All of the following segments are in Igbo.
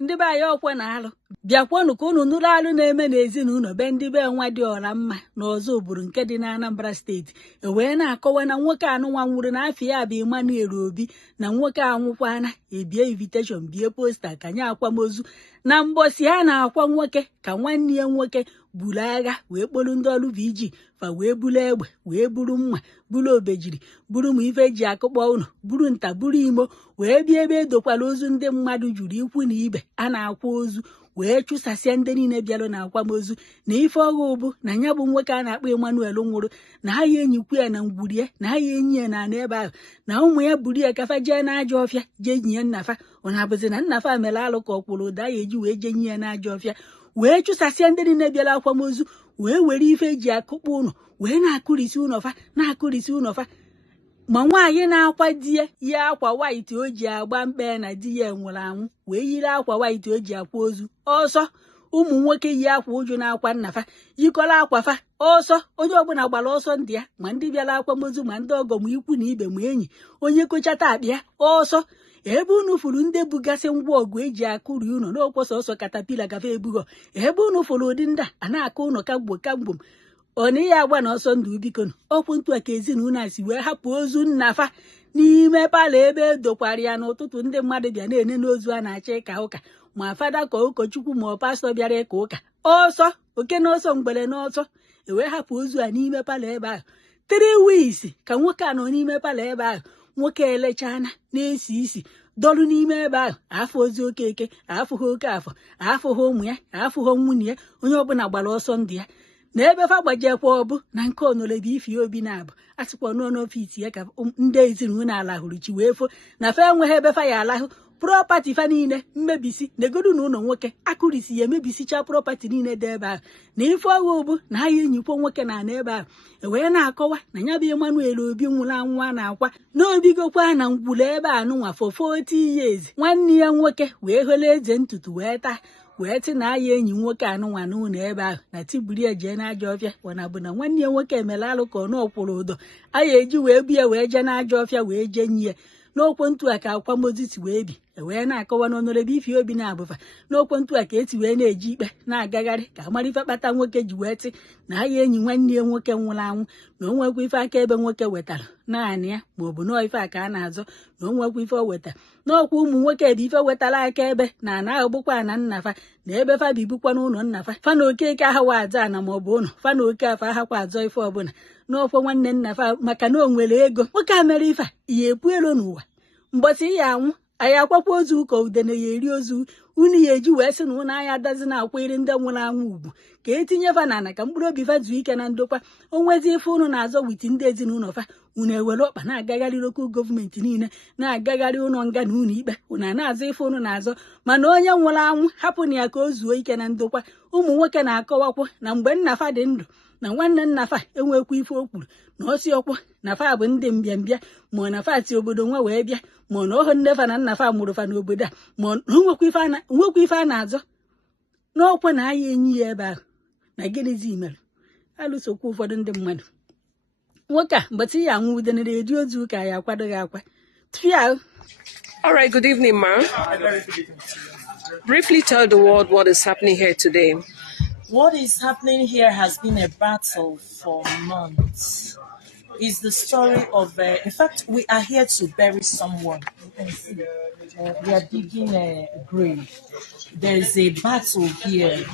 ndị be anyị ọkwa na alụ bịakwanụ ka unu nụrụ alụ na-eme n'ezinụlọ be ndị be nwa dị ọra mma na Ozubulu nke dị na Anambra steeti wee na-akọwa na nwoke anụnwa nwụrụ n'afọ ya bụ Emmanuel Obi na nwoke anwụkwana ebie invitation bie posta ka nye akwamozu na mgbọsi ha na-akwa nwoke ka nwanne ya nwoke buru agha wee kpolu ndị ọrụ VG fa wee buru egbe wee buru mma buru obejiri buru ma ife eji akụkpọ ụlọ buru nta buru imo wee bịa ebe edokwara ozu ndị mmadụ juru ikwu na ibe a na-akwa ozu wee chụsasịa ndị niile bịarụ na akwamozu na ife ọgha ụbụ na ya bụ nwoke a na-akpọ Emmanuel nwụrụ na ha ya enyikwu ya na ngwurie na ha ya enyi ya na ebe ahụ na ụmụ ya buru ya kafa jee n'ajọ ọfịa jee nyie nnafa ọ na-abụzi na nnafa mere alụ ka ọ kwụrụ ụda ya eji wee jee nye ya n'ajọ ọfịa wee chụsasịa ndị niile bịara akwamozu wee were ife eji akụkpọ ụlọ wee na-akụrisi ụlọfa na-akụrisi ụlọfa ma nwaanyị na-akwa di ya yi akwa waiti o ji agba mkpe na di ya nwụrụ anwụ wee yiri akwa waiti o ji akwa ozu ọsọ ụmụ nwoke yi akwa ụjụ na-akwa nnafa yikọrọ akwafa ọsọ onye ọbụla gbara ọsọ ndị ya ma ndị bịara akwamozu ma ndị ọgọ ma ikwu na ibe ma enyi onye kochata akpịa ọsọ ebe unu fụrụ ndị bugasị ngwa ọgụ eji akụri ụlọ n'okwoso ọsọ katapila gafe ebughọ ebe unu fụrụ ụdị ndị a na-akụ ụlọ kamgbo ọ na ihe agba na ọsọ ndụ bikonu okwu ntụ a ka ezinụlọ a si wee hapụ ozu nnafa n'ime palọ ebe edokwara ya n'ụtụtụ ndị mmadụ bịa na-ene n'ozu a na-achọ ịka ụka ma fada ka ụkọchukwu ma ọ pastọ bịara ịka ụka ọsọ oke na ọsọ mgbere n'ọsọ ewee hapụ ozu a n'ime palọ ebe ahụ 3 weeks ka nwoke a nọ n'ime palọ ebe ahụ nwoke elechana na-esi isi dọrụ n'ime ebe ahụ afọ ozi okeke afụghị oke afọ afụghị ụmụ ya afụghị nwunye ya onye ọbụla gbara ọsọ ndị ya na ebe fa gbajekwa ọbụ na nke onolebe ifi obi na-abụ asịkwa n'ọfisi ya ka ndị ezinụlọ alahụrụ chi wee fo na fa enweghị ebe fa ya alahụ prọpati fa niile mmebisi negodu na ụlọ nwoke akụrisi ya emebisicha prọpati niile dị ebe ahụ na ife ọgha ụbụ na ha ya enyikwo nwoke na ebe ahụ ewee na-akọwa na ya bụ Emmanuel Obi nwụrụ anwụ a na-akwa na obigokwa na ngwụla ebe anụnwa for 40 years nwanne ya nwoke wee hole eze ntutu wee taa wee tị na aya enyi nwoke anụnwa n'ụlọ ebe ahụ na tiburi ya jee n'ajọ ọfịa wana bụ na nwanne ya nwoke emere alụ ka ọ n'ọkwụrụ ụdọ a ya eji wee bu ya wee jee n'ajọ ọfịa wee jee nye ya n'okwu ntụ a ka akwamozu si wee bi wee na-akọwa n'ọnọrọbe ifi obi na-abụfa n'okwu ntụ a ka eti wee na-eji ikpe na-agagharị ka amarife kpata nwoke ji wee tị na aya enyi nwanne ya nwoke nwụrụ anwụ na o nwekwa ife aka ebe nwoke wetara naanị ya ma ọ bụ nọọ ife a ka a na-azọ na o nwekwa ife o wetara n'ọkwa ụmụ nwoke bụ ife wetara aka ebe na ana ahụ bụkwa na nnafa na ebe fa bibukwa n'ụlọ nnafa fa na okeke ahawa aza ana ma ọ bụ ụlọ fa na oke afọ ahakwa azọ ife ọbụla n'ọkwa nwanne nnafa maka na o nwere ego nwoke a mere ife a ihe epu elo n'ụwa mgbọsị ya anwụ anyị akwakwa ozu ụka udene ya eri ozu unu ya eji wee sị na ụlọ anyị adazi na-akwanyere ndị nwụrụ anwụ ugwu ka etinye fa na ka mkpụrụ obi fa zuo ike na ndokwa onwezi ife unu na-azọ witi ndị ezinụlọ fa unu ewere ọkpa na-agagharị lokal gọọmenti niile na-agagharị ụlọ nga na ụlọ ikpe unu na-azọ ife unu na-azọ mana onye nwụrụ anwụ hapụ na ya ka o zuo ike na ndokwa ụmụ nwoke na-akọwakwa na mgbe nnafa dị ndụ na nwanne nnafa enwekwa ife o kwuru na osi ọkwa na fa bụ ndị mbịambịa ma na fa si obodo nwa wee bịa ma na oho nnefa na nnafa mụrụ fa n'obodo a ma nwekwa ife a na-azọ n'ọkwa na aya enyi ya ebe ahụ na gịnịzi mere alụsokwa ụfọdụ ndị mmadụ nwoke a mgbati ya anwụ udenere edi ozu ụka ya akwadoghị akwa tụya. All right, good evening, ma. Briefly tell the world what is happening here today. What is happening here has been a battle for months. It's the story of, in fact, we are here to bury someone. You can see, we are digging a grave. There is a battle here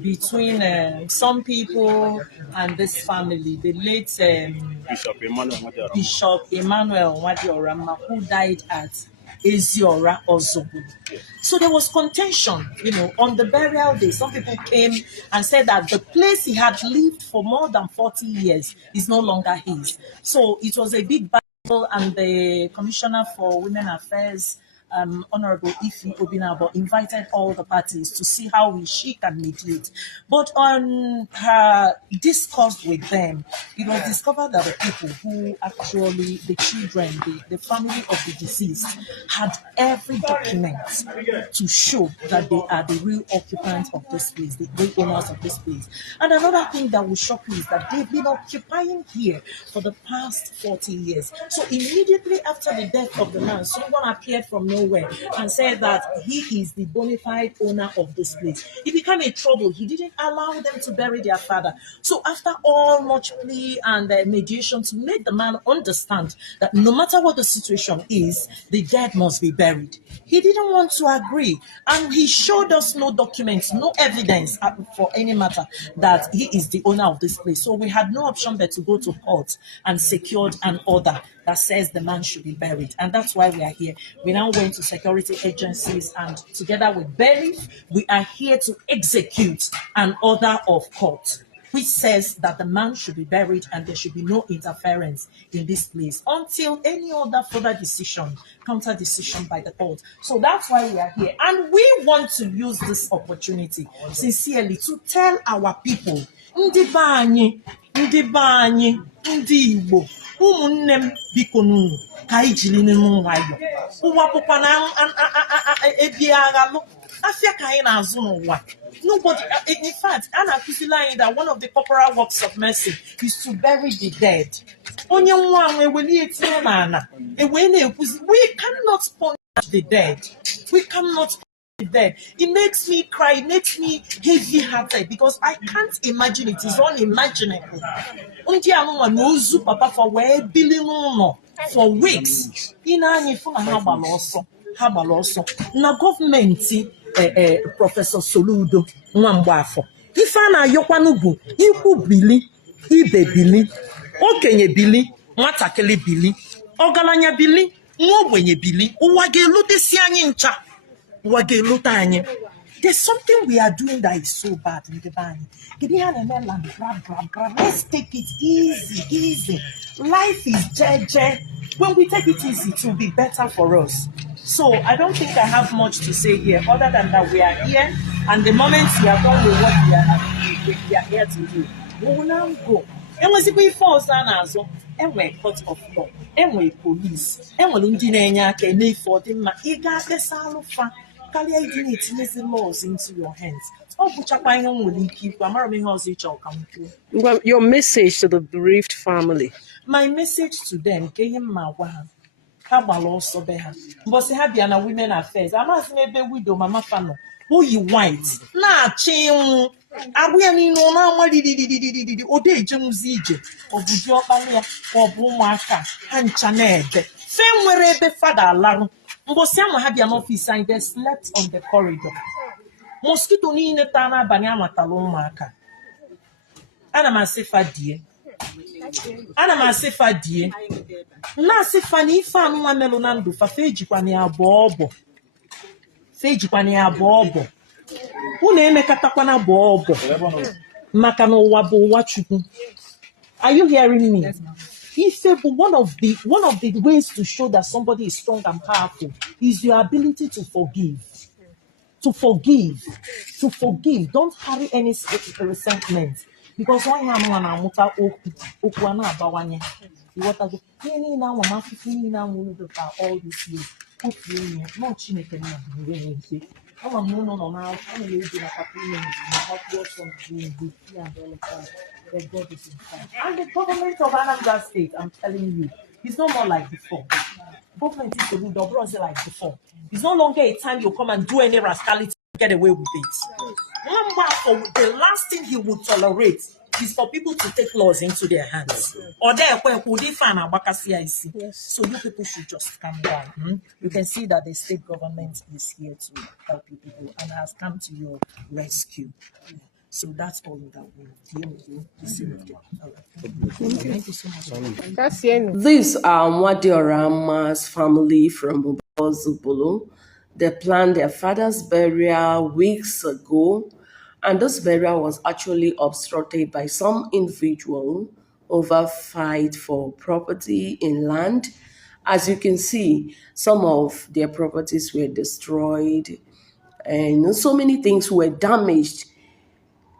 between some people and this family. The late Bishop Emmanuel Anambra, who died at Ozubulu. So there was contention, on the burial day. Some people came and said that the place he had lived for more than 40 years is no longer his. So it was a big battle, and the Commissioner for Women Affairs, Honorable Ifi Obinabo, invited all the parties to see how she can mediate. But on her discourse with them, it was discovered that the people who actually, the children, the family of the deceased, had every document to show that they are the real occupants of this place, the real owners of this place. And another thing that will shock you is that they've been occupying here for the past 40 years. So immediately after the death of the man, someone appeared from nowhere nowhere and said that he is the bona fide owner of this place. It became a trouble. He didn't allow them to bury their father. So after all much plea and mediation to make the man understand that no matter what the situation is, the dead must be buried, he didn't want to agree. And he showed us no documents, no evidence for any matter that he is the owner of this place. So we had no option but to go to court and secured an order that says the man should be buried. And that's why we are here. We now went to security agencies, and together with Berry, we are here to execute an order of court which says that the man should be buried and there should be no interference in this place until any other further decision, counter decision by the court. So that's why we are here. And we want to use this opportunity sincerely to tell our people, ndị be anyị, ndị Igbo, ụmụnne m biko nunu ka anyị jiri n'ime nwayọ. Ụwa bụkwa na ebi aghalụ afịa ka anyị na-azụ n'ụwa. Nobody, in fact, Anna Kusilain, that one of the corporal works of mercy is to bury the dead. We cannot punish the dead. We cannot punish the dead. It makes me cry, it makes me heavy-hearted because I can't imagine it. It's unimaginable. For weeks. Na government Professor Soludo Nwamgbafọ ife a na-ayọkwanụ bụ ikwu bili, ibe bili, okenye bili, nwatakịrị bili, ọgaranya bili, nwa ogbenye bili. Ụwa ga-elotesi anyị ncha, ụwa ga-elote anyị. There's something we are doing that is so bad in the band. Let's take it easy. Life is jeje. When we take it easy, it will be better for us. So I don't think I have much to say here other than that we are here, and the moment we are done with what we are here to do, we will now go. And when we force also, and we're court of law, and we're police, and we're engineer can for them. Ega the salufa, Kalia didn't the laws into your hands. Your message to the bereaved family. My message to them, ha gbara ọsọ be ha mbọsị ha bịa na women affairs amasị n'ebe widow mama fano oyi white na-achị ịnwụ agbụ ya niile ọ na-ama didididididi ode ejemụzi ije ọ bụ di ọkpara ya ka ọ bụ ụmụaka ha ncha na-ebe fe nwere ebe fada alarụ mbọsị ama ha bịa n'ọfịs anyị they slept on the corridor. Mosquito niile taa n'abalị amatala ụmụaka. Ana m asị fadie na-asị fa na ife anụnwa melụ na ndụ fa fejikwana ya abụọ ọbọ unu emekatakwana abụọ ọbọ maka na ụwa bụ ụwa Chukwu. Are you hearing me? Ife bụ one of the ways to show that somebody is strong and powerful is your ability to forgive. To forgive. Don't carry any resentment. Because one man and muta okwana abawanye. You what I do now one man 15 now all this year. Hopefully not chineke na be say. Our no now I'm going to help you from doing good and all of that. That God is in time. And the government of Anambra State, I'm telling you, it's no more like before. Government is to do double like before. It's no longer a time you come and do any rascality to get away with it. The last thing he would tolerate is for people to take laws into their hands. Or yes. So you people should just calm down. You can see that the state government is here to help you people and has come to your rescue. So that's all that we deal with you. Thank you so much. These are Nwadioramma's family from Ozubulu. They planned their father's burial weeks ago, and this burial was actually obstructed by some individual over fight for property in land. As you can see, some of their properties were destroyed, and so many things were damaged.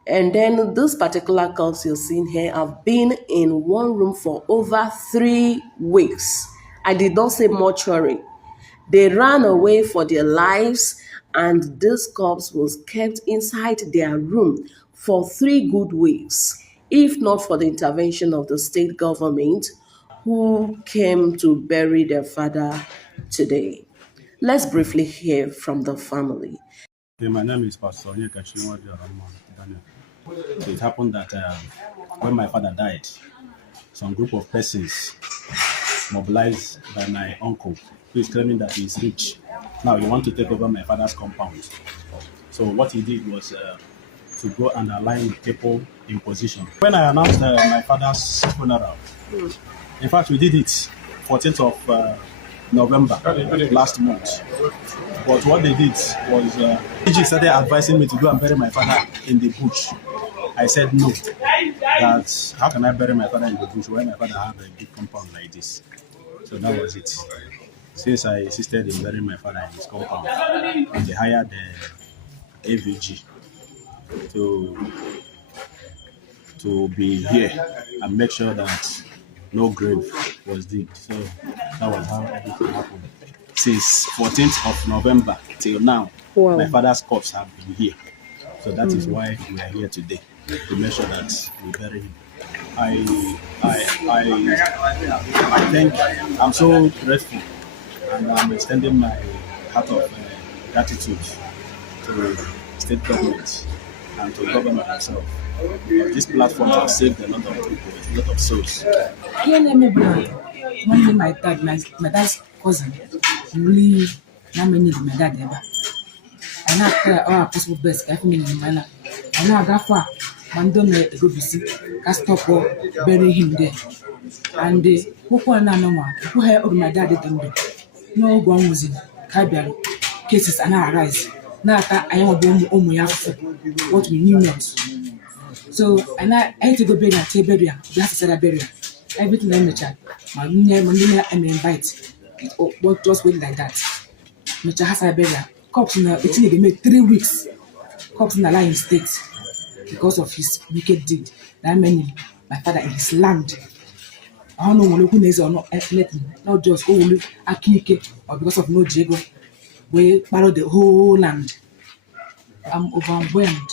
And then this particular corpse you're seeing here have been in one room for over 3 weeks. I did not say mortuary. They ran away for their lives, and this corpse was kept inside their room for 3 good weeks, if not for the intervention of the state government who came to bury their father today. Let's briefly hear from the family. Okay, my name is Pastor Daniel. So it happened that when my father died, some group of persons mobilized by my uncle, who is claiming that he is rich. Now he want to take over my father's compound. So what he did was to go and align with people in position. When I announced my father's funeral, in fact we did it 14th of November last month. But what they did was, PG started advising me to go and bury my father in the bush. I said no. That how can I bury my father in the bush when my father had a big compound like this? So that was it. Since I insisted in burying my father in his compound, and they hired the AVG to be here and make sure that no grave was digged. So that was how everything happened. Since 14th of November till now, my father's corpse have been here. So that is why we are here today, to make sure that we bury him. I think I'm so grateful, and I'm extending my heart of gratitude to state government and to government itself. This platform has saved a lot of people, a lot of souls. One my dad, my dad's cousin, really not many my dad ever. I know all possible best I think in manner. I know that far, man don't let go busy, can stop or bury him there. And the who are no more, who heard of my dad them no one was in Caribbean cases and arise. Now that I am a bomb what we knew not. So and I had to go bury at burial, that's a burial. Everything in the chat. My name and invite. It what just went like that. Mr. Hasa burial. Cops in they made 3 weeks. Cops in the lying state because of his wicked deed. That meant my father in his land. I don't know who is or not anything. Not just go look at Kike or because of no Jago. We borrowed the whole land. I'm overwhelmed.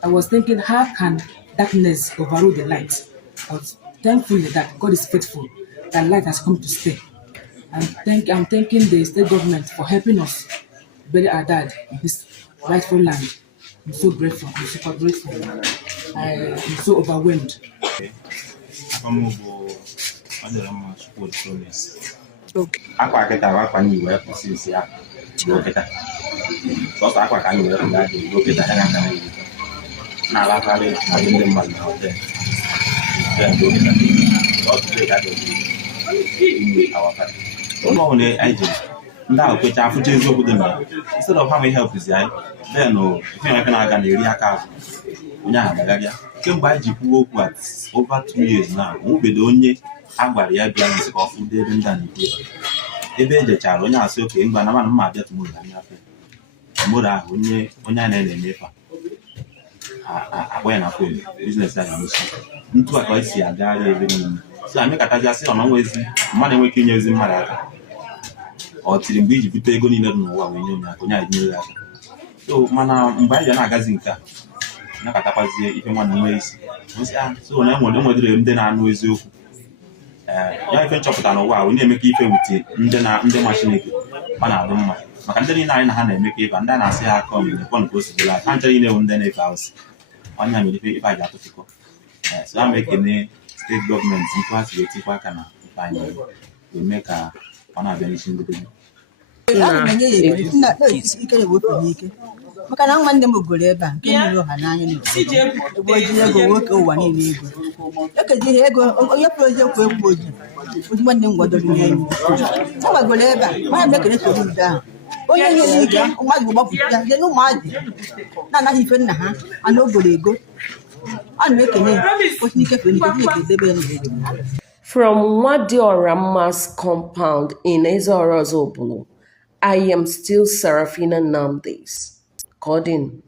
I was thinking, how can darkness overrule the light? But thankfully that God is faithful, that light has come to stay. And I'm thanking the state government for helping us bury our dad in this rightful land. I'm so grateful. I'm super grateful. I'm so overwhelmed. Aqua kita apa ni web posisi ya, kita. Terus aqua kan web nggak di, kita yang kan ini. Nalar kali, ada yang mana ada. Dan kita, terus kita ada ini awak. Mau ni aja. Ndak aku cakap je zo kudu ni. Instead of having help is ya, then no, if you nak akan ni ria ka. Punya ada dia. Kemba jipu buat over 2 years now. Mu bedonye agwara ya bịa n'isi ka ọ fụ ebe ndị a na-ekwu ebe ejechara onye asị oke ngwa na mana mma abịa tụmụrụ na nyafe mụrụ ahụ onye a na-eme efe akpọ ya na fon biznes a ga-emechi ntu a ka esi agagharị ebe niile so amịkatazi asị ọ na onwezi mmadụ enwe ike inyezi mmadụ aka ọ tiri mgbe iji bute ego niile dị n'ụwa wee nye onye aka onye a enyere aka so mana mgbe anyị na-agazi nke a nakọtakwazie ife nwanne nwe isi so na enwedịrị ndị na-anụ eziokwu ya ife nchọpụta n'ụwa ahụ na-eme ka ife wute ndị ma Chineke ma na-adị mma maka ndị niile anyị na ha na-eme ka ịba ndị a na-asị ha aka ọmịna ekwe nke osibụla ha nchọrọ inewu ndị na-efe arụsị onye mere ife a ji atụtụkọ so ha ma ekene steeti gọọmenti ife ha siri etikwa aka na ife anyị ga-eme ka ọ na-abịa n'isi ndị maka na nwanne m goro ebe a nke mmiri ọha n'anya ebe oji ego nwoke ụwa niile ego ekeji ihe ego onye pụrụ oji ekwu ekwu oji nwanne m gwadoro n'elu ọ gbagoro ebe a mara m ekele soro udo ahụ onye nye n'ike mmadụ gbapụta je n'ụmụadị na-anaghị ife nna ha ana ogoro ego a na ekele osi n'ike fere n'ike Chineke debe n'ebe. From Wadioramma's compound in Ozubulu, I am still Serafina Namdes. Cording.